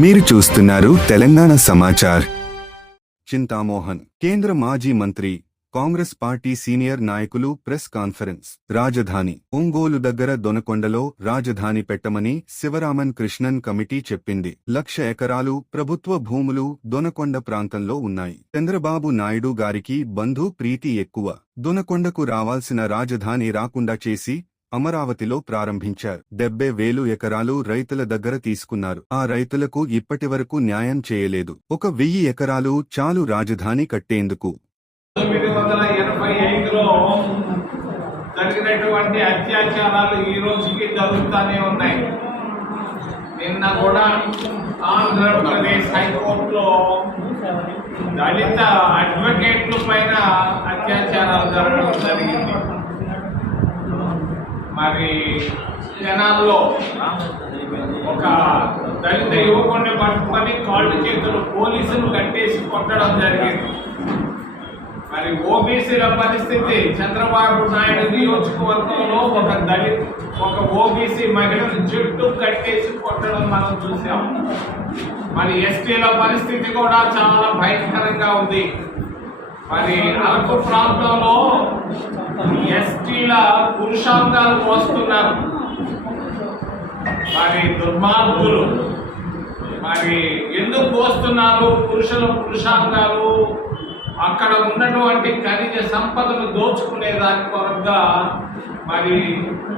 మీరు చూస్తున్నారు తెలంగాణ సమాచార్. చింతామోహన్, కేంద్ర మాజీ మంత్రి, కాంగ్రెస్ పార్టీ సీనియర్ నాయకులు ప్రెస్ కాన్ఫరెన్స్. రాజధాని ఒంగోలు దగ్గర దొనకొండలో రాజధాని పెట్టమని శివరామన్ కృష్ణన్ కమిటీ చెప్పింది. 1,00,000 ఎకరాలు ప్రభుత్వ భూములు దొనకొండ ప్రాంతంలో ఉన్నాయి. చంద్రబాబు నాయుడు గారికి బంధు ప్రీతి ఎక్కువ. దొనకొండకు రావాల్సిన రాజధాని రాకుండా చేసి అమరావతిలో ప్రారంభించారు. 70,000 ఎకరాలు రైతుల దగ్గర తీసుకున్నారు. ఆ రైతులకు ఇప్పటివరకు న్యాయం చేయలేదు. 1,000 ఎకరాలు చాలు రాజధాని కట్టేందుకు. 1985లో జరిగినటువంటి అత్యాచారాలు ఈ రోజుకి జరుగుతూనే ఉన్నాయి. నిన్న కూడా ఆంధ్రప్రదేశ్ హైకోర్టులో దళిత అడ్వకేట్ల పైన అత్యాచారాలు జరగడం జరిగింది. మరి జనాల్లో ఒక దళిత యువకుడిని పట్టుకొని కాళ్ళు చేతులు పోలీసులు కట్టేసి కొట్టడం జరిగింది. మరి ఓబీసీల పరిస్థితి, చంద్రబాబు నాయుడు నియోజకవర్గంలో ఒక ఓబీసీ మహిళను జుట్టు కట్టేసి కొట్టడం మనం చూసాం. మరి ఎస్టీల పరిస్థితి కూడా చాలా భయంకరంగా ఉంది. మరి అరకు ప్రాంతంలో ఎస్టీల పురుషాంగాలు మోస్తున్నారు. మరి దుర్మార్గులు మరి ఎందుకు మోస్తున్నారు పురుషాంగాలు? అక్కడ ఉన్నటువంటి ఖనిజ సంపదను దోచుకునే దాని కొరగా మరి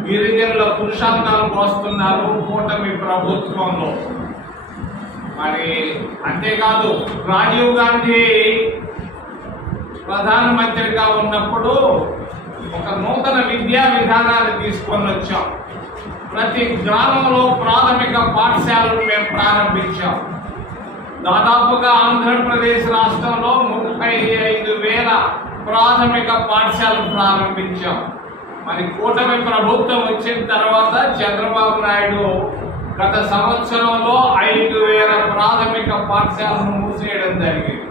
గిరిజనుల పురుషాంగాలు మోస్తున్నారు కూటమి ప్రభుత్వంలో. మరి అంతేకాదు, రాజీవ్ గాంధీ ప్రధానమంత్రిగా ఉన్నప్పుడు ఒక నూతన విద్యా విధానాన్ని తీసుకొని వచ్చాం. ప్రతి గ్రామంలో ప్రాథమిక పాఠశాలను మేము ప్రారంభించాం. దాదాపుగా ఆంధ్రప్రదేశ్ రాష్ట్రంలో 35,000 ప్రాథమిక పాఠశాలను ప్రారంభించాం. మరి కూటమి ప్రభుత్వం వచ్చిన తర్వాత చంద్రబాబు నాయుడు గత సంవత్సరంలో 5,000 ప్రాథమిక పాఠశాలను మూసేయడం జరిగింది.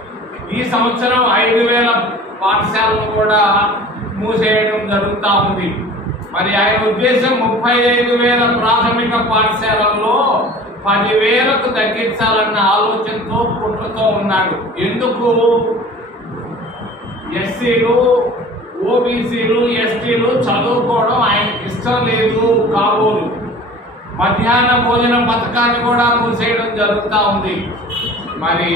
ఈ సంవత్సరం 5,000 పాఠశాలను కూడా మూసేయడం జరుగుతూ ఉంది. మరి ఆయన ఉద్దేశం 35,000 ప్రాథమిక పాఠశాలల్లో 10,000కు తగ్గించాలన్న ఆలోచనతో కుట్రతో ఉన్నాడు. ఎందుకు? ఎస్సీలు, ఓబీసీలు, ఎస్టీలు చదువుకోవడం ఆయనకి ఇష్టం లేదు కాబోలు. మధ్యాహ్న భోజన పథకాన్ని కూడా మూసేయడం జరుగుతూ ఉంది. మరి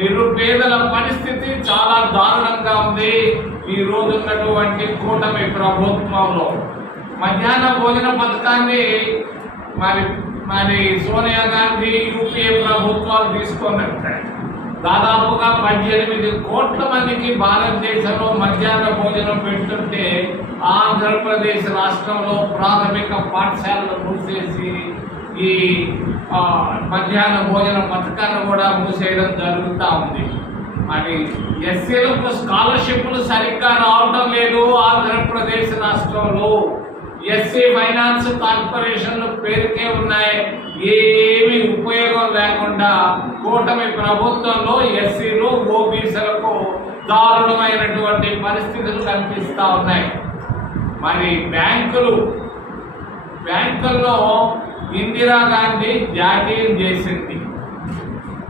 నిరుపేదల పరిస్థితి చాలా దారుణంగా ఉంది ఈ రోజు ఉన్నటువంటి కూటమి ప్రభుత్వంలో. మధ్యాహ్న భోజన పథకాన్ని మరి సోనియా గాంధీ, యూపీఏ ప్రభుత్వాలు తీసుకున్నట్టు దాదాపుగా 18 కోట్ల మందికి భారతదేశంలో మధ్యాహ్న భోజనం పెడుతుంటే ఆంధ్రప్రదేశ్ రాష్ట్రంలో ప్రాథమిక పాఠశాలను మూసేసి ఈ మధ్యాహ్న భోజన పథకాన్ని కూడా మూసేయడం జరుగుతూ ఉంది. మరి ఎస్సీలకు స్కాలర్షిప్లు సరిగ్గా రావడం లేదు ఆంధ్రప్రదేశ్ రాష్ట్రంలో. ఎస్సీ ఫైనాన్స్ కార్పొరేషన్లు పేరుకే ఉన్నాయి, ఏమీ ఉపయోగం లేకుండా కూటమి ప్రభుత్వంలో ఎస్సీలు, ఓబీసీలకు దారుణమైనటువంటి పరిస్థితులు కనిపిస్తూ ఉన్నాయి. మరి బ్యాంకుల్లో ఇందిరాగాంధీ జాతీయం చేసింది.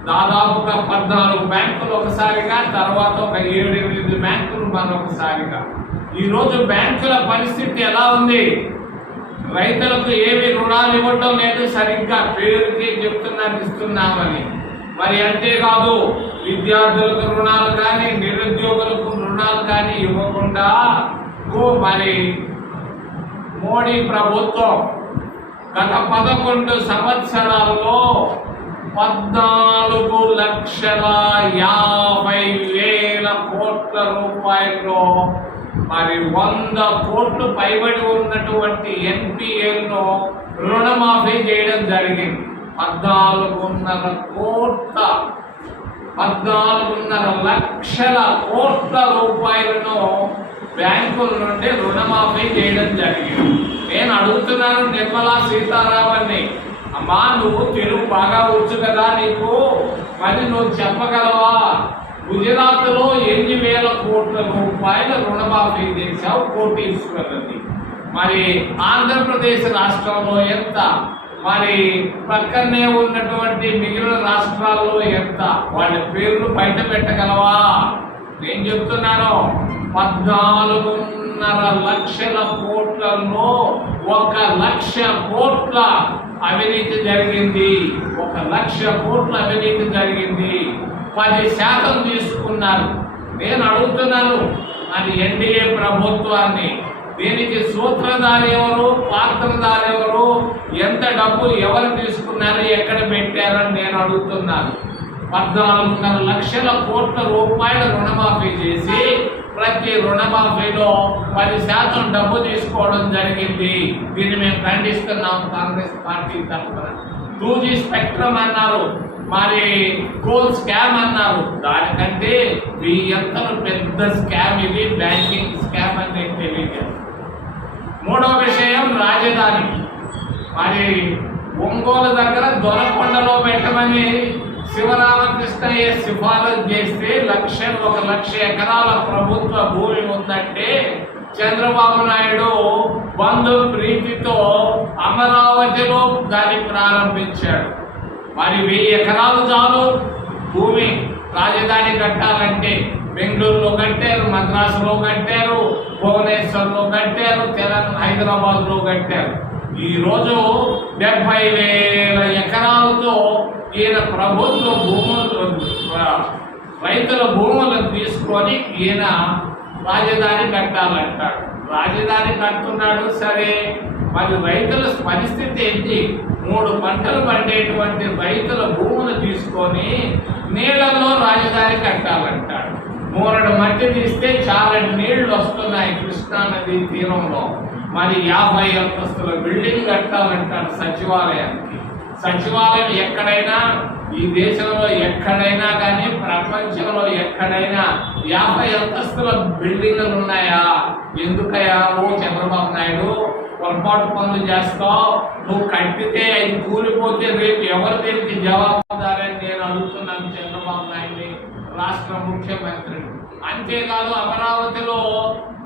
దాదాపుగా 14 బ్యాంకులు ఒకసారిగా, తర్వాత ఒక 7-8 బ్యాంకులు మరొకసారిగా. ఈరోజు బ్యాంకుల పరిస్థితి ఎలా ఉంది? రైతులకు ఏమి రుణాలు ఇవ్వటం లేదు, సరిగ్గా పేరుకి చెప్తున్నారు ఇస్తున్నామని. మరి అంతేకాదు, విద్యార్థులకు రుణాలు కానీ, నిరుద్యోగులకు రుణాలు కానీ ఇవ్వకుండా మరి మోడీ ప్రభుత్వం గత 11 సంవత్సరాల్లో 14,50,000 కోట్ల రూపాయలు మరి 100 కోట్లు పైబడి ఉన్నటువంటి ఎన్పిఎల్ను రుణమాఫీ చేయడం జరిగింది. 14,5 లక్షల కోట్ల రూపాయలను బ్యాంకుల నుండి రుణమాఫీ చేయడం జరిగింది. నేను అడుగుతున్నాను నిర్మలా సీతారామన్ని, అమ్మా నువ్వు తెలుగు బాగా వచ్చు కదా, మరి నువ్వు చెప్పగలవా? గుజరాత్లో 8,000 కోట్ల రూపాయల రుణమాఫీ చేశావు కోటీశ్వరులది. మరి ఆంధ్రప్రదేశ్ రాష్ట్రంలో ఎంత? మరి పక్కనే ఉన్నటువంటి మిగిలిన రాష్ట్రాల్లో ఎంత వాళ్ళ పేర్లు బయట పెట్టగలవా? నేను చెప్తున్నాను, 14.5 లక్షల కోట్లలో 1 లక్ష కోట్ల అవినీతి జరిగింది. 1 లక్ష కోట్ల అవినీతి జరిగింది. 10% తీసుకున్నారు. నేను అడుగుతున్నాను అది ఎన్డీఏ ప్రభుత్వాన్ని, దీనికి సూత్రధారి ఎవరు, పాత్రధారి ఎవరు, ఎంత డబ్బు ఎవరు తీసుకున్నారు, ఎక్కడ పెట్టారని నేను అడుగుతున్నాను. 14.5 లక్షల కోట్ల రూపాయల రుణమాఫీ చేసి ప్రతి రుణమాఫీలో 10% డబ్బు తీసుకోవడం జరిగింది. దీన్ని మేము ఖండిస్తున్నాం కాంగ్రెస్ పార్టీ తరఫున. 2G స్పెక్ట్రమ్ అన్నారు, మరి కోల్ స్కామ్ అన్నారు. దానికంటే ఎంత పెద్ద స్కామ్ ఇది, బ్యాంకింగ్ స్కామ్ అని తెలియదు. మూడో విషయం రాజధాని. మరి ఒంగోలు దగ్గర దొనకొండలో పెట్టమని శివరామకృష్ణయ్య సిఫారసు చేస్తే 1 లక్ష ఎకరాల ప్రభుత్వ భూమి ఉందంటే చంద్రబాబు నాయుడు బంధు ప్రీతితో అమరావతిలో దాన్ని ప్రారంభించాడు. మరి 1000 ఎకరాలు చాలు భూమి రాజధాని కట్టాలంటే. బెంగళూరులో కట్టారు, మద్రాసులో కట్టారు, భువనేశ్వర్లో కట్టారు, హైదరాబాద్లో కట్టారు. ఈరోజు 70,000 ఎకరాలతో ఈయన ప్రభుత్వ భూములు, రైతుల భూములను తీసుకొని ఈయన రాజధాని కట్టాలంటాడు. రాజధాని కడుతున్నాడు సరే, మరి రైతుల పరిస్థితి ఏంటి? 3 పంటలు పండేటువంటి రైతుల భూములు తీసుకొని నీళ్లలో రాజధాని కట్టాలంటాడు. మూరడు మట్టి తీస్తే చాలా నీళ్లు వస్తున్నాయి కృష్ణా నది తీరంలో. మరి 50 అంతస్తుల బిల్డింగ్ కట్టాలంటాడు సచివాలయానికి. సచివాలయం ఎక్కడైనా, ఈ దేశంలో ఎక్కడైనా కానీ, ప్రపంచంలో ఎక్కడైనా 50 అంతస్తుల బిల్డింగ్లు ఉన్నాయా? ఎందుకయ్యా ఓ చంద్రబాబు నాయుడు పొరపాటు పనులు చేస్తావు? నువ్వు కట్టితే అది కూలిపోతే రేపు ఎవరు దీనికి జవాబుదారని నేను అడుగుతున్నాను చంద్రబాబు నాయుడిని, రాష్ట్ర ముఖ్యమంత్రిని. అంతేకాదు అమరావతిలో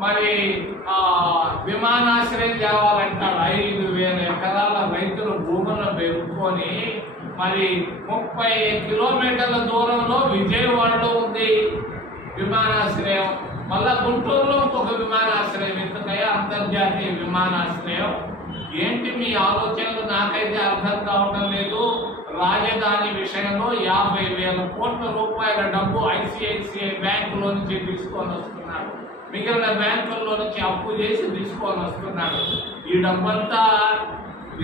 మరి విమానాశ్రయం తేవాలంటాడు. 5,000 ఎకరాల రైతుల భూములను పెరుక్కొని మరి 30 కిలోమీటర్ల దూరంలో విజయవాడలో ఉంది విమానాశ్రయం. మళ్ళా గుంటూరులో ఇంకొక విమానాశ్రయం. ఎందుకయ్యా అంతర్జాతీయ విమానాశ్రయం? ఏంటి మీ ఆలోచనలు? నాకైతే అర్థం కావడం లేదు. రాజధాని విషయంలో 50,000 కోట్ల రూపాయల డబ్బు ICICI బ్యాంకులో నుంచి తీసుకొని వస్తున్నాడు, మిగిలిన బ్యాంకుల్లో నుంచి అప్పు చేసి తీసుకొని వస్తున్నాడు. ఈ డబ్బంతా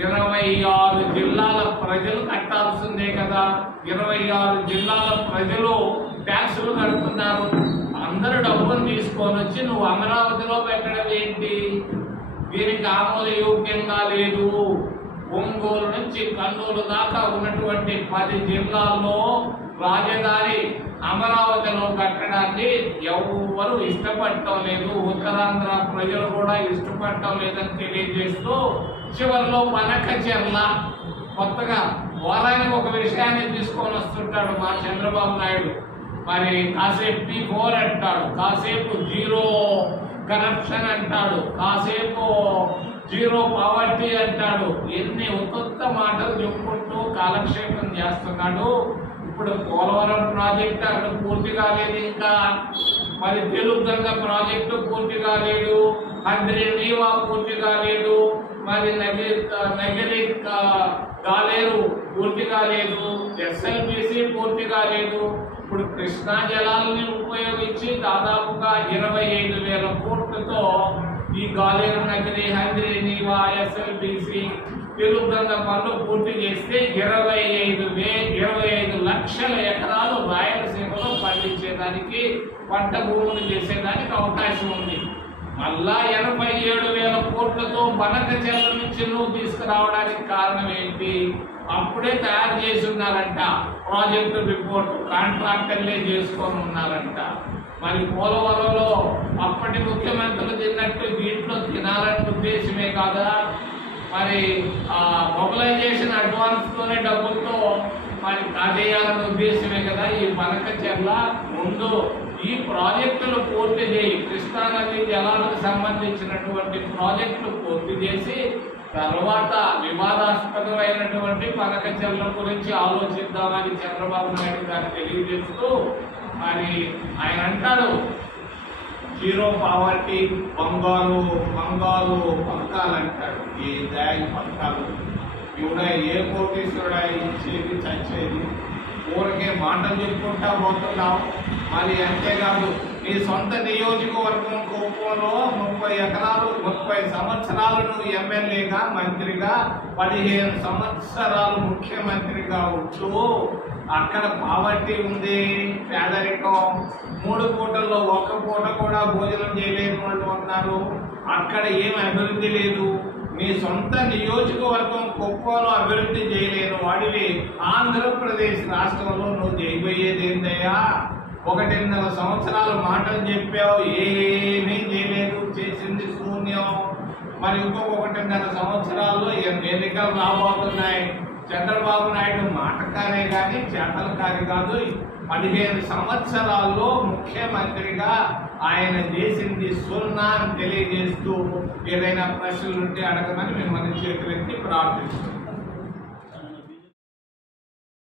26 జిల్లాల ప్రజలు కట్టాల్సిందే కదా. 26 జిల్లాల ప్రజలు ట్యాక్సులు కడుతున్నారు. అందరు డబ్బును తీసుకొని వచ్చి నువ్వు అమరావతిలో పెట్టడం ఏంటి? దీనికి ఆమోదయోగ్యంగా లేదు. ఒంగోలు నుంచి కర్నూలు దాకా ఉన్నటువంటి 10 జిల్లాల్లో రాజధాని అమరావతిలో కట్టడాన్ని ఎవరు ఇష్టపడటం లేదు. ఉత్తరాంధ్ర ప్రజలు కూడా ఇష్టపడటం లేదని తెలియజేస్తూ చివరిలో పనకచెర్ల కొత్తగా వారానికి ఒక విషయాన్ని తీసుకొని వస్తుంటాడు మా చంద్రబాబు నాయుడు. మరి కాసేపు P4 అంటాడు, కాసేపు జీరో కరప్షన్ అంటాడు, కాసేపు జీరో పావర్టీ అంటాడు. ఎన్ని ఉత్త మాటలు చెప్పుకుంటూ కాలక్షేపం చేస్తున్నాడు. ఇప్పుడు పోలవరం ప్రాజెక్టు అక్కడ పూర్తి కాలేదు ఇంకా. మరి తెలుగు గంగ ప్రాజెక్టు పూర్తి కాలేదు, హంద్రీనీవా పూర్తి కాలేదు, మరి నగిరి కాలేరు పూర్తి కాలేదు, SLBC పూర్తి కాలేదు. ఇప్పుడు కృష్ణా జలాలని ఉపయోగించి దాదాపుగా 25,000 కోట్లతో ఈ గాలేరు నగరి, హంద్రీనీవా, SLBC, తెలుగు గంగ పనులు పూర్తి చేస్తే 25 లక్షల ఎకరాలు రాయలసీమలో పండించేదానికి, పంట భూములు చేసేదానికి అవకాశం ఉంది. మళ్ళా 87,000 కోట్లతో బనకచెర్ల నుంచి నువ్వు తీసుకురావడానికి కారణం ఏంటి? అప్పుడే తయారు చేసి ఉన్నారంట ప్రాజెక్టు రిపోర్ట్, కాంట్రాక్టర్లే చేసుకొని ఉన్నారంట. మరి పోలవరంలో అప్పటి ముఖ్యమంత్రులు తిన్నట్టు దీంట్లో తినాలనే ఉద్దేశమే కాదా? మరి మొబిలైజేషన్ అడ్వాన్స్తోనే డబ్బులతో మరి కాజేయాలనే ఉద్దేశమే కదా ఈ బనకచెర్ల. ముందు ఈ ప్రాజెక్టులు పూర్తి చేయి, కృష్ణానది జలాలకు సంబంధించినటువంటి ప్రాజెక్టులు పూర్తి చేసి తర్వాత వివాదాస్పదమైనటువంటి పథక చెల్లం గురించి ఆలోచిద్దామని చంద్రబాబు నాయుడు గారు తెలియజేస్తూ మరి ఆయన అంటారు, జీరో పావర్టీ బంగారు పథకాలు అంటాడు. ఈ బ్యాంక్ పథకాలు ఇవిడ ఏ కోటీశ్వరుడా ఇచ్చేది చచ్చేది, ఊరికే మాటలు చెప్పుకుంటా పోతున్నావు. మరి అంతేకాదు, నీ సొంత నియోజకవర్గం కుప్పంలో 30 ఎకరాలు 30 సంవత్సరాలు నువ్వు ఎమ్మెల్యేగా మంత్రిగా 15 సంవత్సరాలు ముఖ్యమంత్రిగా ఉంటూ అక్కడ పావర్టీ ఉంది, పేదరికం, 3 పూటల్లో 1 పూట కూడా భోజనం చేయలేని వాళ్ళు ఉన్నారు. అక్కడ ఏం అభివృద్ధి లేదు. నీ సొంత నియోజకవర్గం కుప్పంలో అభివృద్ధి చేయలేని వాడివి ఆంధ్రప్రదేశ్ రాష్ట్రంలో నువ్వు చేయబోయేది ఏంటయ్యా? 1.5 సంవత్సరాలు మాటలు చెప్పావు, ఏమీ చేయలేదు, చేసింది శూన్యం. మరి ఇంకొక 1.5 సంవత్సరాల్లో ఎన్నికలు రాబోతున్నాయి. చంద్రబాబు నాయుడు మాటకారే కానీ చేతలు కాని కాదు. 15 సంవత్సరాల్లో ముఖ్యమంత్రిగా ఆయన చేసింది సున్నా అని తెలియజేస్తూ ఏదైనా ప్రశ్నలుంటే అడగమని మిమ్మల్ని చేతులెత్తి ప్రార్థిస్తున్నాం.